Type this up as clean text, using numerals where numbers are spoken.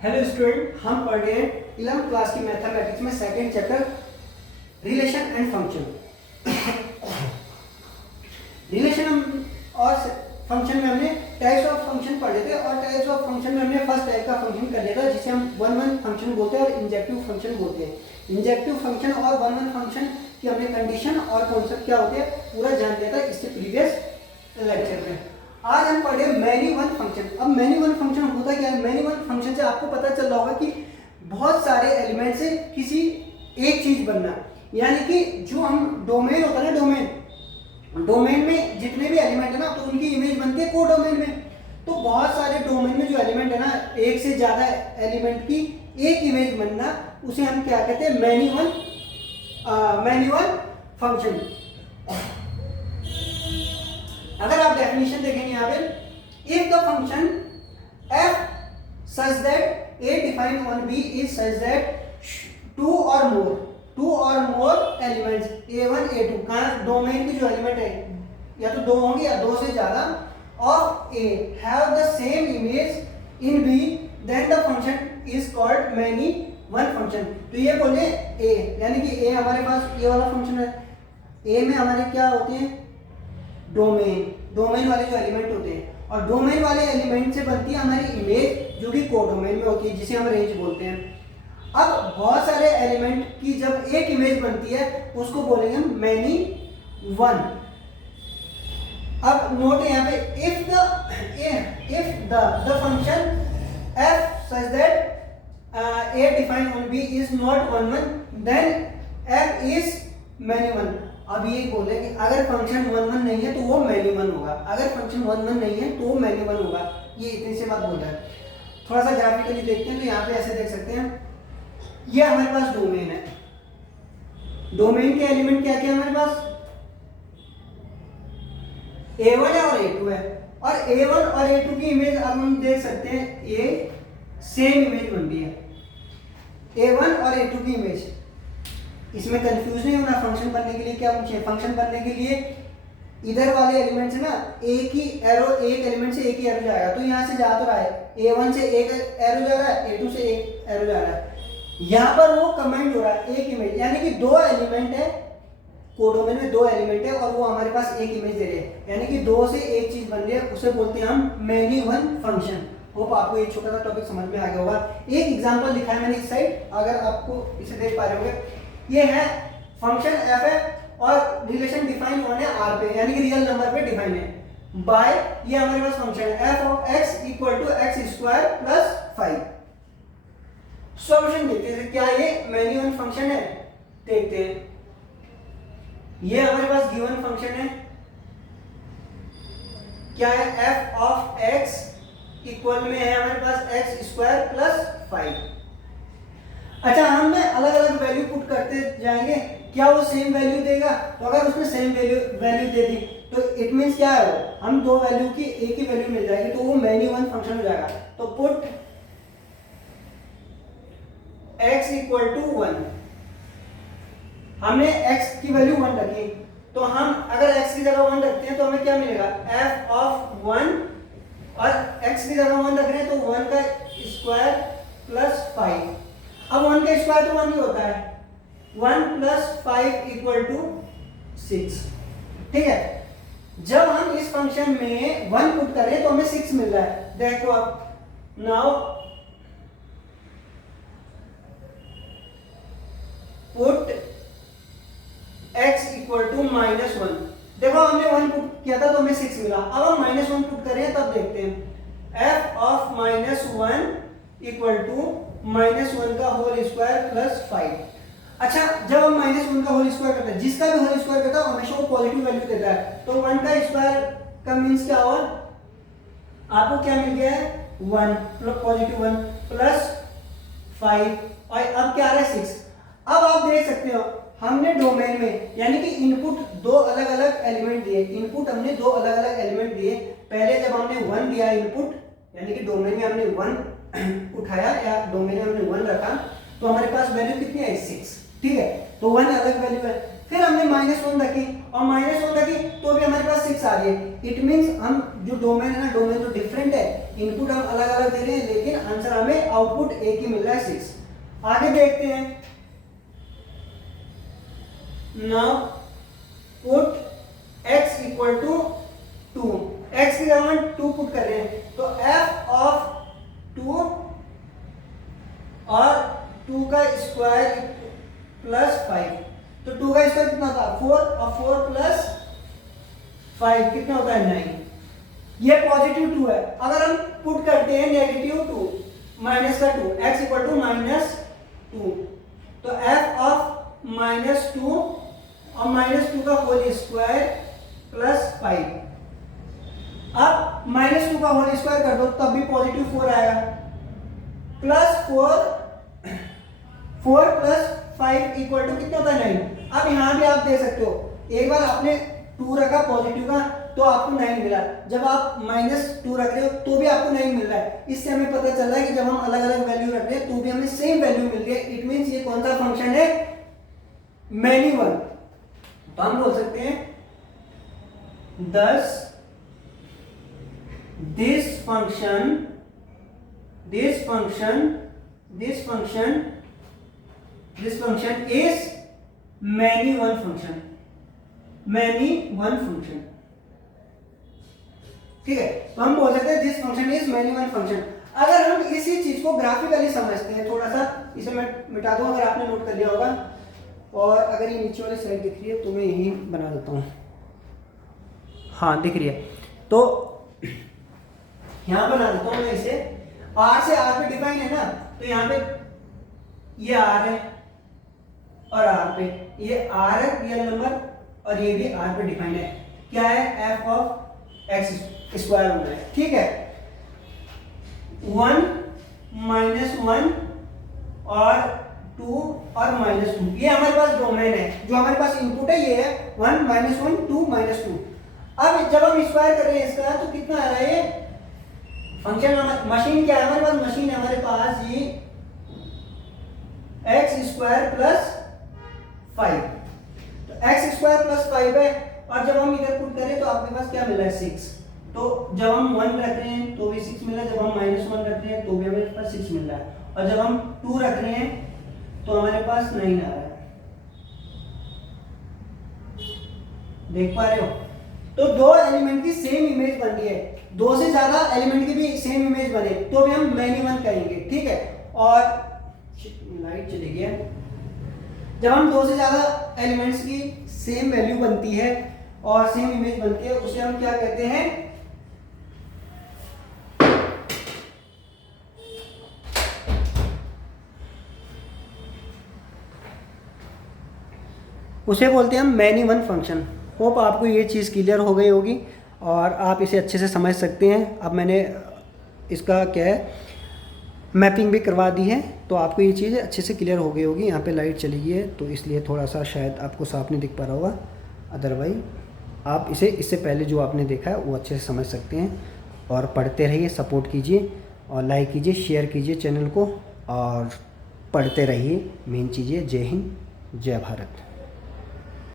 Hello student, हम पढ़ रहे हैं 11th क्लास की मैथमेटिक्स में second chapter relation and function. Relation और फंक्शन में हमने टाइप्स ऑफ फंक्शन पढ़े थे और टाइप्स ऑफ फंक्शन में हमने फर्स्ट टाइप का फंक्शन कर लिया था जिसे हम वन वन फंक्शन बोलते हैं और इंजेक्टिव फंक्शन बोलते हैं। इंजेक्टिव फंक्शन और वन वन फंक्शन की हमने कंडीशन और कॉन्सेप्ट क्या होते हैं पूरा जान लिया था इससे प्रीवियस लेक्चर में। आज हम पढ़े मैनी वन फंक्शन। अब मैनी वन फंक्शन होता क्या है? मैनी वन फंक्शन से आपको पता चल रहा होगा कि बहुत सारे एलिमेंट से किसी एक चीज बनना, यानी कि जो हम डोमेन होता है ना, डोमेन में जितने भी एलिमेंट है ना तो उनकी इमेज बनती है कोडोमेन में। तो बहुत सारे डोमेन में जो एलिमेंट है ना, एक से ज्यादा एलिमेंट की एक इमेज बनना, उसे हम क्या कहते हैं? Many one function. अगर आप डेफिनेशन देखेंगे यहाँ पे, if the function f such that a defined on b is such that two or more elements a1 a2 का डोमेन की जो एलिमेंट है या तो दो होंगे या दो से ज्यादा of a have the same image in b, then the function is called many one function। तो ये बोले a, यानी कि a हमारे पास ये वाला फंक्शन है। a में हमारे क्या होते हैं? डोमेन वाले जो एलिमेंट होते हैं, और डोमेन वाले एलिमेंट से बनती है हमारी इमेज जो कि कोडोमेन में होती है जिसे हम रेंज बोलते हैं। अब बहुत सारे एलिमेंट की जब एक इमेज बनती है उसको बोलेंगे हम मैनी वन। अब नोट है यहाँ पे, if the function f such that a defined on b is not one then f is many one। अब ये बोले कि अगर फंक्शन वन वन नहीं है तो वो मैनी वन होगा, अगर फंक्शन वन वन नहीं है तो वो मैनी वन होगा। ये इतनी सी बात बोल रहा है। थोड़ा सा ग्राफिकली देखते हैं तो यहाँ पे ऐसे देख सकते हैं, ये हमारे पास डोमेन है। डोमेन के एलिमेंट क्या क्या हमारे पास? a1 है और a2 है, और a1 और a2 की इमेज अब हम देख सकते हैं, ये सेम इमेज बन रही है a1 और a2 की इमेज। इसमें कंफ्यूज नहीं होना। फंक्शन बनने के लिए क्या होना चाहिए? फंक्शन बनने के लिए इधर वाले एलिमेंट से ना एक ही एरो, एक एलिमेंट से एक ही एरो जाएगा। तो यहाँ से जा तो रहा है a1 से एक एरो जा रहा है, a2 से एक एरो जा रहा है। यहाँ पर वो कमेंट हो रहा है एक इमेज, यानी कि दो एलिमेंट है कोडोमेन में, दो एलिमेंट है और वो हमारे पास एक इमेज दे रहे हैं, यानी कि दो से एक चीज बन रही है, उसे बोलते हैं हम मैनी वन फंक्शन। होप आपको एक छोटा सा टॉपिक समझ में आ गया होगा। एक एग्जांपल दिखाया मैंने इस साइड, अगर आपको इसे देख पा रहे होंगे, ये है फंक्शन f है और रिलेशन डिफाइन होने r पे, यानी कि रियल नंबर पे डिफाइन है बाय, ये हमारे पास फंक्शन है f of x equal to x square plus 5। Solution देखते हैं क्या ये मैनी वन फंक्शन है। देखते हैं, ये हमारे पास गिवन फंक्शन है, क्या है? f ऑफ x इक्वल में है हमारे पास x स्क्वायर प्लस 5। अच्छा, हम अलग अलग वैल्यू पुट करते जाएंगे, क्या वो सेम वैल्यू देगा? तो अगर उसने सेम वैल्यू दे दी तो इट मींस क्या है? वो हम दो वैल्यू की एक ही वैल्यू मिल जाएगी तो वो मैनी वन फंक्शन हो जाएगा। तो पुट x इक्वल टू 1, हमने x की वैल्यू 1 रखी, तो हम अगर x की जगह 1 रखते हैं तो हमें क्या मिलेगा? f ऑफ 1, और x की जगह 1 रख रहे हैं तो 1 का स्क्वायर प्लस 5। अब 1 का स्क्वायर तो 1 ही होता है, 1 प्लस 5 इक्वल टू 6। ठीक है, जब हम इस फंक्शन में 1 पुट कर रहे हैं तो हमें 6 मिल रहा है। देखो अब, now put x equal to -1। देखो हमने 1 पुट किया था तो हमें 6 मिला। अब हम -1 पुट कर रहे हैं, तब देखते हैं f ऑफ -1 इक्वल टू -1 का होल स्क्वायर प्लस 5। अच्छा, जब हम -1 का होल स्क्वायर करते हैं, जिसका भी होल स्क्वायर करता है हमेशा वो पॉजिटिव वैल्यू देता है, तो 1 का स्क्वायर का मींस क्या हुआ? आपको क्या मिल गया है? 1 पॉजिटिव 1 प्लस 5, और अब क्या आ रहा है? 6। अब आप देख सकते हो हमने डोमेन में, यानी कि इनपुट दो अलग अलग एलिमेंट दिए, इनपुट हमने दो अलग अलग एलिमेंट दिए। पहले जब हमने 1 दिया इनपुट, यानी कि डोमेन में हमने 1 उठाया या डोमेन में हमने 1 रखा, तो हमारे पास वैल्यू कितनी है? 6। ठीक है, तो 1 अलग वैल्यू है। फिर हमने -1 रखी और -1 रखी तो भी हमारे पास 6 आ रही है। इट मींस हम जो डोमेन है ना, डोमेन तो डिफरेंट है, इनपुट हम अलग अलग दे रहे हैं लेकिन आंसर हमें आउटपुट एक ही मिल रहा है 6। आगे देखते हैं। Now put x equal to 2, x की जगह हम 2 पुट कर रहे हैं तो f ऑफ 2 और 2 का स्क्वायर प्लस 5, तो 2 का स्क्वायर कितना था 4 और 4 प्लस 5 कितना होता है 9। ये पॉजिटिव 2 है। अगर हम पुट करते हैं नेगेटिव 2 माइनस का 2 x इक्वल टू -2, तो f ऑफ -2 और -2 का होल स्क्वायर प्लस 5। अब -2 का होल स्क्वायर कर दो तब भी पॉजिटिव 4 आएगा, प्लस 4 प्लस 5 इक्वल टू कितना होता है 9। अब यहाँ भी आप देख सकते हो, एक बार आपने 2 रखा पॉजिटिव का तो आपको 9 मिला, जब आप -2 रख रहे हो तो भी आपको 9 मिल रहा है। इससे हमें पता चल रहा है कि जब हम अलग अलग वैल्यू रख रहे हैं तो भी हमें सेम वैल्यू मिल रही है। इट मींस ये कौन सा फंक्शन है, मैनी वन। तो हम बोल सकते हैं thus this function is many one function। ठीक है, तो हम बोल सकते हैं this function is many one function. अगर हम इसी चीज को ग्राफिकली समझते हैं, थोड़ा सा इसे मैं मिटा दूं अगर आपने नोट कर लिया होगा, और अगर ये नीचे वाली साइड दिख रही है तो मैं यही बना देता हूँ। हाँ दिख रही है, तो यहाँ बना देता हूँ मैं इसे। R से R पे डिफाइन है ना, तो यहाँ पे ये R है और R पे ये R है रियल नंबर, और ये भी R पे डिफाइन है। क्या है, f ऑफ x स्क्वायर होना है। ठीक है, 1 -1 और 2 और -2 ये हमारे पास डोमेन है। जो हमारे पास इनपुट है ये है 1 -1 2 -2। अब जब हम स्क्वायर कर रहे हैं इसका तो कितना आ रहा है ये फंक्शन। मशीन क्या है हमारे पास, मशीन है हमारे पास ये x स्क्वायर प्लस 5, तो x स्क्वायर प्लस 5 है, और जब हम इधर पुट करें तो आपके पास क्या मिल रहा है 6। तो जब हम 1 रख रहे हैं तो भी 6 मिल रहा है, जब हम -1 रख रहे हैं तो भी हमारे पास 6 मिल रहा है, और जब हम 2 रख रहे हैं तो हमारे पास 9 आ रहा है। देख पा रहे हो, तो दो एलिमेंट की सेम इमेज बन रही है। 2 से ज्यादा एलिमेंट की भी सेम इमेज बने तो भी हम मैनी वन कहेंगे। ठीक है, और लाइट चली गई है। जब हम 2 से ज्यादा एलिमेंट्स की सेम वैल्यू बनती है और सेम इमेज बनती है उसे हम क्या कहते हैं, उसे बोलते हैं हम मैनी वन फंक्शन। होप आपको ये चीज़ क्लियर हो गई होगी और आप इसे अच्छे से समझ सकते हैं। अब मैंने इसका क्या है मैपिंग भी करवा दी है, तो आपको ये चीज़ अच्छे से क्लियर हो गई होगी। यहाँ पे लाइट चली गई है तो इसलिए थोड़ा सा शायद आपको साफ नहीं दिख पा रहा होगा, अदरवाइज आप इसे इससे पहले जो आपने देखा है वो अच्छे से समझ सकते हैं। और पढ़ते रहिए, सपोर्ट कीजिए और लाइक कीजिए, शेयर कीजिए चैनल को, और पढ़ते रहिए। मेन चीज़ है जय हिंद जय भारत।